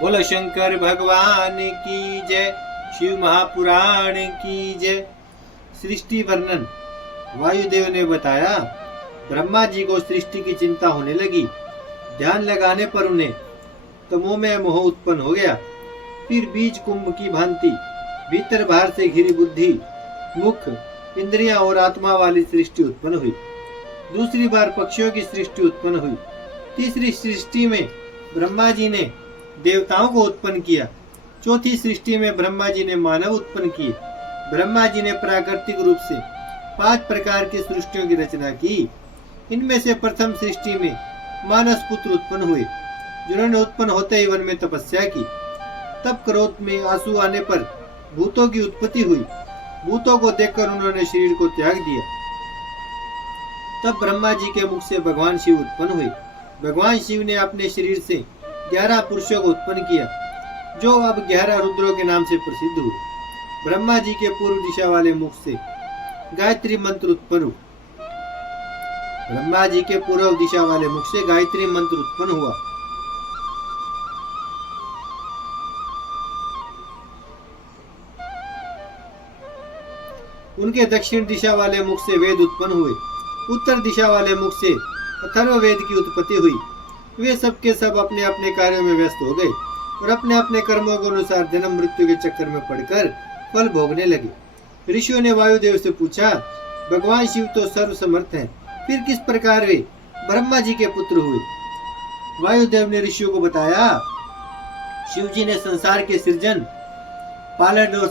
बोलो शंकर भगवान की जय। शिव महापुराण की जय। सृष्टि वर्णन। वायुदेव ने बताया, ब्रह्मा जी को सृष्टि की चिंता होने लगी। ध्यान लगाने पर उन्हें तमोमय मोह उत्पन्न हो गया। फिर बीज कुंभ की भांति भीतर बाहर से घिरी बुद्धि, मुख, इंद्रियां और आत्मा वाली सृष्टि उत्पन्न हुई। दूसरी बार पक्षियों की सृष्टि उत्पन्न हुई। तीसरी सृष्टि में ब्रह्मा जी ने देवताओं को उत्पन्न किया। चौथी सृष्टि में ब्रह्मा जी ने मानव उत्पन्न किए। ब्रह्मा जी ने प्राकृतिक रूप से 5 प्रकार की सृष्टियों की रचना की। इनमें से प्रथम सृष्टि में मानस पुत्र उत्पन्न हुए, जिन्होंने उत्पन्न होते ही वन में तपस्या की। तब क्रोध में आंसू आने पर भूतों की उत्पत्ति हुई। भूतों को देखकर उन्होंने शरीर को त्याग दिया। तब ब्रह्मा जी के मुख से भगवान शिव उत्पन्न हुए। भगवान शिव ने अपने शरीर से 11 पुरुषों को उत्पन्न किया, जो अब 11 रुद्रों के नाम से प्रसिद्ध हुए। ब्रह्मा जी के पूर्व दिशा वाले मुख से गायत्री मंत्र उत्पन्न हुआ। ब्रह्मा जी के पूर्व दिशा वाले मुख से गायत्री मंत्र उत्पन्न हुआ। उनके दक्षिण दिशा वाले मुख से वेद उत्पन्न हुए। उत्तर दिशा वाले मुख से अथर्ववेद की उत्पत्ति हुई। वे सब के सब अपने अपने कार्यों में व्यस्त हो गए और अपने अपने कर्मों के अनुसार जन्म मृत्यु के चक्कर में पड़कर फल भोगने लगे। ऋषियों ने वायुदेव से पूछा, भगवान शिव तो सर्वसमर्थ हैं, फिर किस प्रकार वे ब्रह्मा जी के पुत्र हुए? वायुदेव ने ऋषियों को बताया, शिव जी ने संसार के सृजन, पालन और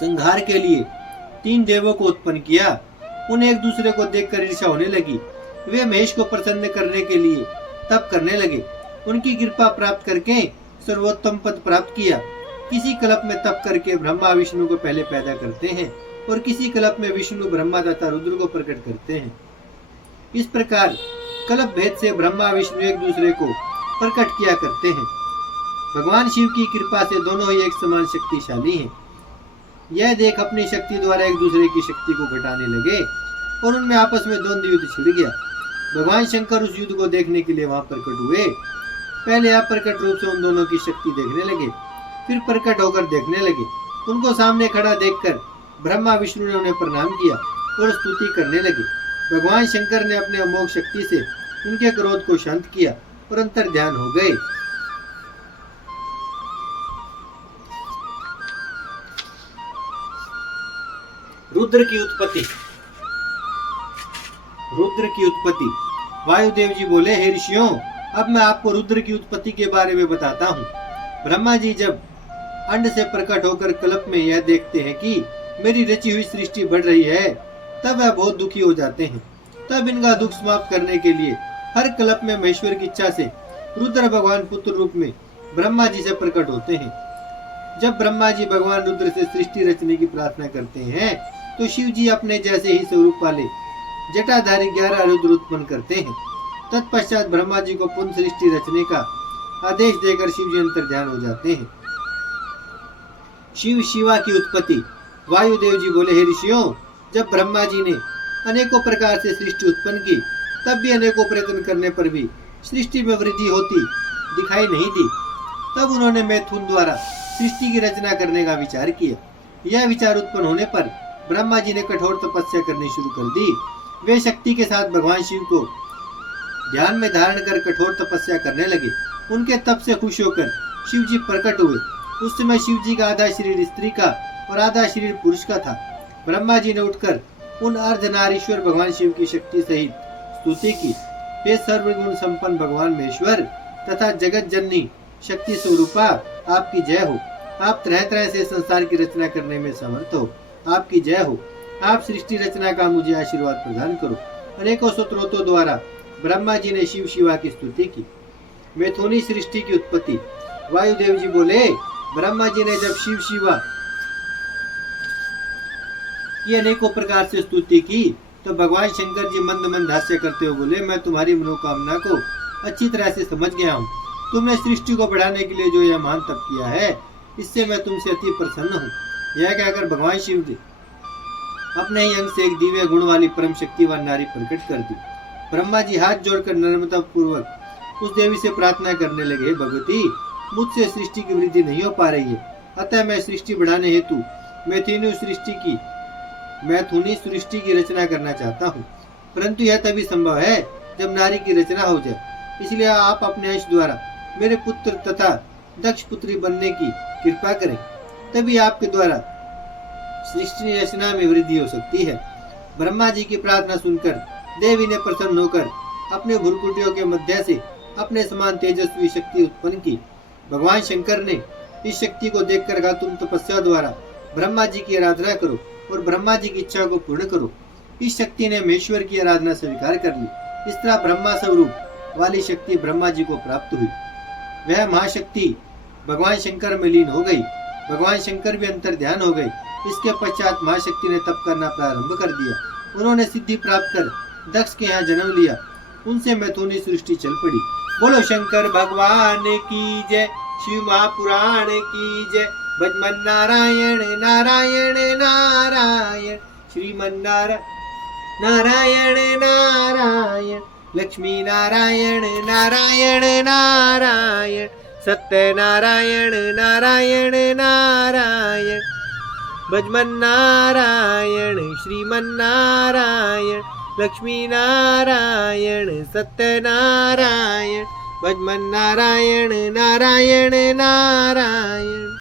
संहार के लिए 3 देवों को उत्पन्न किया। उन्हें एक दूसरे को देखकर ईर्ष्या होने लगी। वे महेश को प्रसन्न करने के लिए तप करने लगे। उनकी कृपा प्राप्त करके सर्वोत्तम पद प्राप्त किया। किसी कल्प में तप करके ब्रह्मा विष्णु को पहले पैदा करते हैं और किसी कल्प में विष्णु ब्रह्मा तथा रुद्र को प्रकट करते हैं। इस प्रकार कल्प भेद से ब्रह्मा विष्णु एक दूसरे को प्रकट किया करते हैं। भगवान शिव की कृपा से दोनों ही एक समान शक्तिशाली हैं। यह देख अपनी शक्ति द्वारा एक दूसरे की शक्ति को घटाने लगे और उनमें आपस में द्वंद्व युद्ध छिड़ गया। भगवान शंकर उस युद्ध को देखने के लिए वहां प्रकट हुए। पहले अप्रकट रूप से उन दोनों की शक्ति देखने लगे, फिर प्रकट होकर देखने लगे। उनको सामने खड़ा देखकर ब्रह्मा विष्णु ने उन्हें प्रणाम किया और स्तुति करने लगे। भगवान शंकर ने अपने अमोघ शक्ति से उनके क्रोध को शांत किया और अंतर ध्यान हो गए। रुद्र की उत्पत्ति। रुद्र की उत्पत्ति। वायुदेव जी बोले, हे ऋषियों, अब मैं आपको रुद्र की उत्पत्ति के बारे में बताता हूँ। ब्रह्मा जी जब अंड से प्रकट होकर कल्प में यह देखते हैं कि मेरी रची हुई सृष्टि बढ़ रही है, तब वह बहुत दुखी हो जाते हैं। तब इनका दुख समाप्त करने के लिए हर कल्प में महेश्वर की इच्छा से रुद्र भगवान पुत्र रूप में ब्रह्मा जी से प्रकट होते हैं। जब ब्रह्मा जी भगवान रुद्र से सृष्टि रचने की प्रार्थना करते हैं, तो शिव जी अपने जैसे ही स्वरूप वाले जटाधारी 11 रुद्र उत्पन्न करते हैं। तत्पश्चात ब्रह्मा जी को पुनः सृष्टि रचने का आदेश देकर शिव जी अंतर ध्यान हो जाते हैं। शिव शिवा की उत्पत्ति। वायुदेव जी बोले, हे ऋषियों, जब ब्रह्मा जी ने अनेकों प्रकार से सृष्टि उत्पन्न की, तब भी अनेकों प्रयत्न करने पर भी सृष्टि में वृद्धि होती दिखाई नहीं दी। तब उन्होंने मैथुन द्वारा सृष्टि की रचना करने का विचार किया। यह विचार उत्पन्न होने पर ब्रह्मा जी ने कठोर तपस्या करनी शुरू कर दी। वे शक्ति के साथ भगवान शिव को ध्यान में धारण कर कठोर तपस्या करने लगे। उनके तप से खुश होकर शिव जी प्रकट हुए। उस समय शिव जी का आधा शरीर स्त्री का और आधा शरीर पुरुष का था। ब्रह्मा जी ने उठकर उन अर्धनारीश्वर भगवान शिव की शक्ति सहित स्तुति की। हे सर्वगुण संपन्न भगवान महेश्वर तथा जगत जननी शक्ति स्वरूपा, आपकी जय हो। आप तरह तरह से संसार की रचना करने में समर्थ हो, आपकी जय हो। आप सृष्टि रचना का मुझे आशीर्वाद प्रदान करो। अनेकों स्तोत्रों द्वारा ब्रह्मा जी ने शिव शिवा की स्तुति की। मैथुनी सृष्टि की उत्पत्ति। वायुदेव जी बोले, ब्रह्मा जी ने जब शिव शिवा की अनेकों प्रकार से स्तुति की, तो भगवान शंकर जी मंद मंद हास्य करते हुए बोले, मैं तुम्हारी मनोकामना को अच्छी तरह से समझ गया हूँ। तुमने सृष्टि को बढ़ाने के लिए जो यह महान तप किया है, इससे मैं तुमसे अति प्रसन्न हूँ। यह कहकर भगवान शिव जी अपने ही अंग से एक दिव्य गुण वाली परम शक्तिवान नारी प्रकट कर दी। ब्रह्मा जी हाथ जोड़कर नम्रता पूर्वक उस देवी से प्रार्थना करने लगे, भगवती, मुझसे सृष्टि की वृद्धि नहीं हो पा रही है, अतः मैं सृष्टि बढ़ाने हेतु मैथुनी सृष्टि की रचना करना चाहता हूँ। परंतु यह तभी संभव है जब नारी की रचना हो जाए। इसलिए आप अपने अंश द्वारा मेरे पुत्र तथा दक्ष पुत्री बनने की कृपा करें, तभी आपके द्वारा सृष्टि रचना में वृद्धि हो सकती है। ब्रह्मा जी की प्रार्थना सुनकर देवी ने प्रसन्न होकर अपने भ्रुकुटियों के मध्य से अपने समान तेजस्वी शक्ति उत्पन्न की। भगवान शंकर ने इस शक्ति को देखकर कहा, तुम तपस्या द्वारा ब्रह्मा जी की आराधना करो और ब्रह्मा जी की इच्छा को पूर्ण करो। इस शक्ति ने महेश्वर की आराधना स्वीकार कर ली। इस तरह ब्रह्मा स्वरूप वाली शक्ति ब्रह्मा जी को प्राप्त हुई। वह महाशक्ति भगवान शंकर में लीन हो गई। भगवान शंकर भी अंतर ध्यान हो गए। इसके पश्चात महाशक्ति ने तप करना प्रारंभ कर दिया। उन्होंने सिद्धि प्राप्त कर दक्ष के यहाँ जन्म लिया। उनसे मैथुनी सृष्टि चल पड़ी। बोलो शंकर भगवान की जय, शिव महापुराण की जय। भजमन नारायण नारायण नारायण, श्रीमन नारायण नारायण, लक्ष्मी नारायण नारायण नारायण, सत्य नारायण नारायण नारायण, भजमन नारायण श्रीमन नारायण, लक्ष्मी नारायण सत्य नारायण, भजमन नारायण नारायण नारायण।